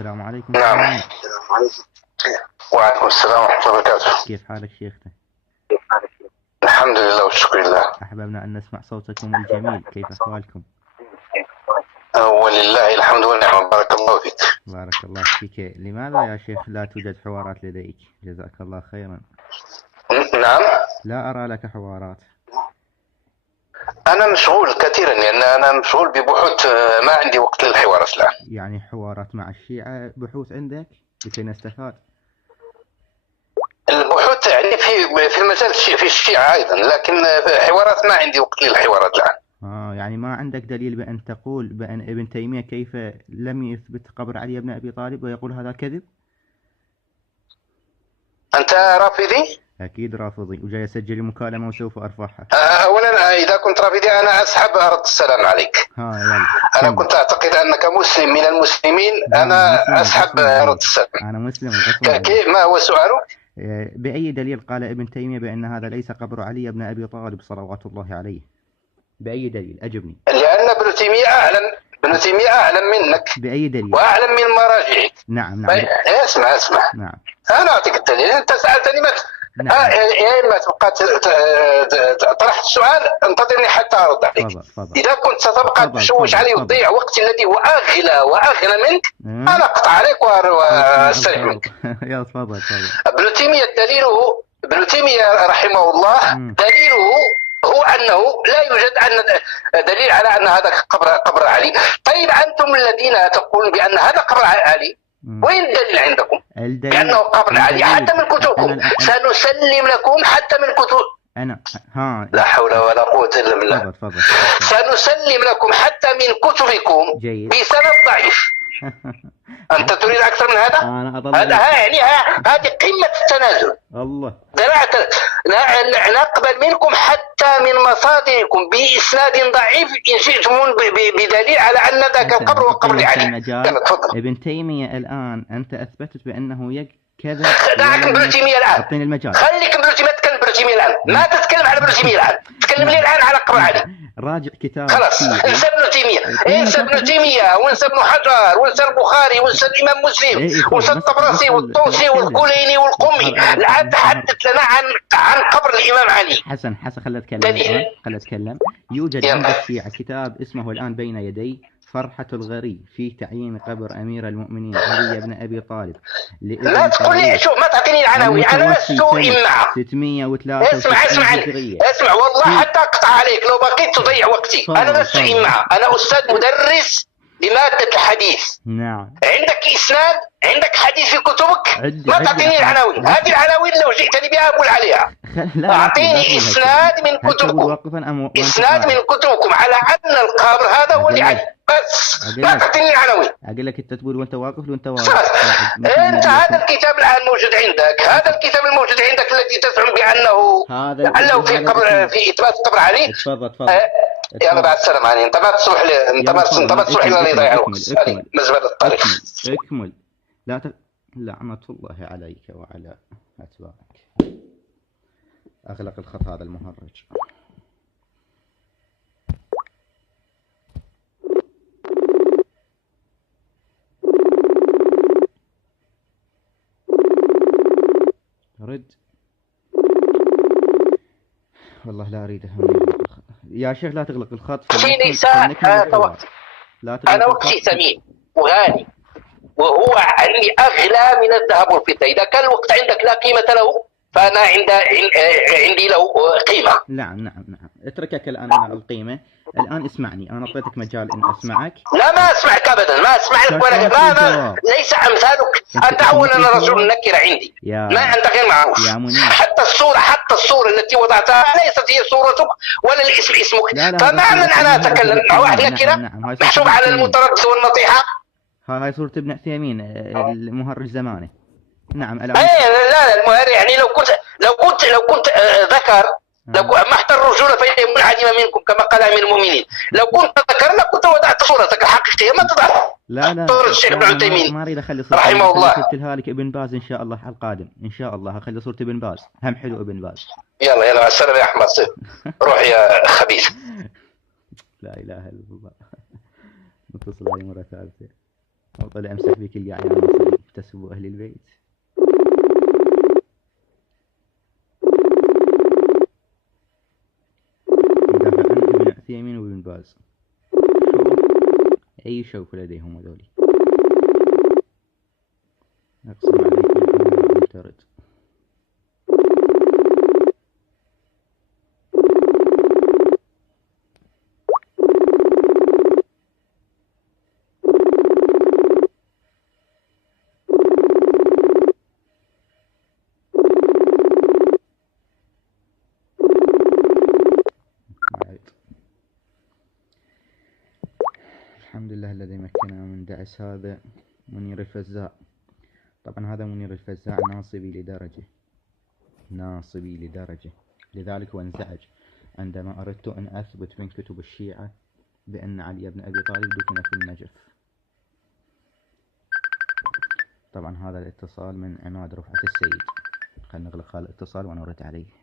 السلام عليكم. نعم. وعليكم السلام ورحمة الله وبركاته. كيف حالك شيخنا؟ الحمد لله والشكر لله. أحببنا أن نسمع صوتكم الجميل، كيف أحوالكم؟ ولله الحمد والنعمة، بارك الله فيك. بارك الله فيك. لماذا يا شيخ لا توجد حوارات لديك؟ جزاك الله خيرا. نعم، لا أرى لك حوارات. أنا مشغول كثيرا، لأن أنا مشغول ببحوث، ما عندي وقت للحوارات الآن. يعني حوارات مع الشيعة بحوث عندك لكي نستفاد؟ البحوث يعني في المجال في الشيعة أيضا، لكن حوارات ما عندي وقت للحوارات الآن. يعني ما عندك دليل بأن تقول بأن ابن تيمية كيف لم يثبت قبر علي بن أبي طالب ويقول هذا كذب؟ أنت رافضي؟ أكيد رافضي، وجاي أسجل مكالمة وسوف أرفعها. أولا إذا كنت رافضي أنا أسحب أرد السلام عليك. يلا. أنا كنت أعتقد أنك مسلم من المسلمين، أنا أسحب أرد السلام. أنا مسلم. كيف، ما هو سؤالك؟ بأي دليل قال ابن تيمية بأن هذا ليس قبر علي بن أبي طالب صلوات الله عليه؟ بأي دليل؟ أجبني. لأن ابن تيمية أعلم منك. بأي دليل؟ وأعلم من مراجعك. نعم. اسمع. نعم. أنا أعطيك الدليل. أنت سألتني نعم. يا إما تبقى طرحت السؤال، انتظرني حتى أرد عليك. فضل. إذا كنت ستبقى تشوش علي وتضيع وقتي الذي هو أغلى منك، أنا أقطع عليك وأستريح منك. يا تفضل. ابن تيمية رحمه الله دليله هو أنه لا يوجد دليل على أن هذا قبر علي. طيب أنتم الذين تقولون بأن هذا قبر علي، وين الدليل عندكم بأنه قبر علي؟ حتى من كتبكم سنسلم لكم، حتى من كتب. لا حول ولا قوة إلا بالله. تفضل. سنسلم لكم حتى من كتبكم بسند ضعيف. أنت تريد أكثر من هذا؟ هذه قمة التنازل. الله. نقبل منكم حتى من مصادركم بإسناد ضعيف إن شئتم بدليل على أن ذاك القبر وقبر علي. ابن تيمية الآن أنت أثبتت بأنه كذا. دعك ابن تيمية الآن. خليك ابن تيمية، تتكلم ابن تيمية الآن. ما تتكلم على ابن تيمية الآن، تتكلم لي الآن على قبر علي. راجع كتاب. خلاص، انسى ابن تيمية، وانسى ابن حجر، وانسى البخاري، وانسى الإمام مسلم، وانسى الطبرسي والطوسي والكليني والقمي. لا تحدث لنا عن قبر الإمام علي. حسن خلنا أتكلم. يوجد عند الشيعة كتاب اسمه الآن بين يدي فرحة الغري في تعيين قبر أمير المؤمنين علي بن أبي طالب. لا تقول لي شوف، ما تعطيني العناوين، أنا لست إمعة. 603. اسمع والله حتى أقطع عليك لو بقيت تضيع وقتي. أنا لست إمعة، أنا أستاذ مدرس بمادة الحديث. نعم. عندك إسناد، عندك حديث في كتبك، ما تعطيني العناوين. هذه العناوين لو جئتني بها أقول عليها. أعطيني إسناد من كتبكم، إسناد من كتبكم على أن القبر هذا هو لعلي، بس لا تعطيني العناوين. أقول لك التتبوير وأنت واقف وأنت أنت هذا الكتاب الآن موجود عندك، هذا الكتاب الموجود عندك الذي تزعم بأنه لعله في قبر، في إثبات قبر علي. تفضل. يلا بعد السلام عليكم. انت ما تسمح لي، انت ما تسمح لي يضيع الوقت. مزبلة الطريق. اكمل. لعنة الله عليك وعلى أتباعك. أغلق الخط هذا المهرج. رد. والله لا أريد يا شيخ لا تغلق الخط. أنا وقتي ثمين وغالي، وهو عندي أغلى من الذهب والفضة. إذا كان الوقت عندك لا قيمة له، فأنا عندي له قيمة. نعم. اتركك الآن مع القيمة. الآن اسمعني، أنا أعطيتك مجال إن أسمعك. لا ما أسمعك أبدا، ما أسمعك ولا ليس أمثالك. أنت أولا رجل نكر عندي، ما أنت غير معروف. حتى الصورة التي وضعتها ليست هي صورتك ولا الاسم اسمك. فمعنى أنا أتكلم مع واحد نكرة محسوب على المتربص والنطيحة. هاي صورة ابن عثيمين المهرج زمانه. نعم. لا المهرج يعني لو كنت ذكر، لو محت الرجولة فإن العديم منكم كما قال أمير المؤمنين. لو كنت ذكر لكنت وضعت صورتك الحقيقية، ما تضع صورة الشيخ ابن عثيمين ما أريد أخلي صورة رحمه الله. قلتلها لك ابن باز إن شاء الله على القادم، إن شاء الله أخلي صورة ابن باز. هم حلو ابن باز. يلا مع السلامة يا أحمد. روح يا خبيث. لا إله إلا الله. نتصل عليه مرة ثالثة. وطلع أمسح بك اللي يا ناصري تسبوا أهل البيت. يدافع عن ابن عثيمين وابن باز. أي شوك لديهم هذولي. أقسم عليكم أنها لم ترد. الحمد لله الذي مكننا من دعس هذا منير الفزاع. طبعا هذا منير الفزاع ناصبي لدرجة، لذلك هو انزعج عندما أردت أن أثبت من كتب الشيعة بأن علي بن أبي طالب دفن في النجف. طبعا هذا الاتصال من عماد رفعت السيد. خلينا نغلق هذا الاتصال ونرد عليه.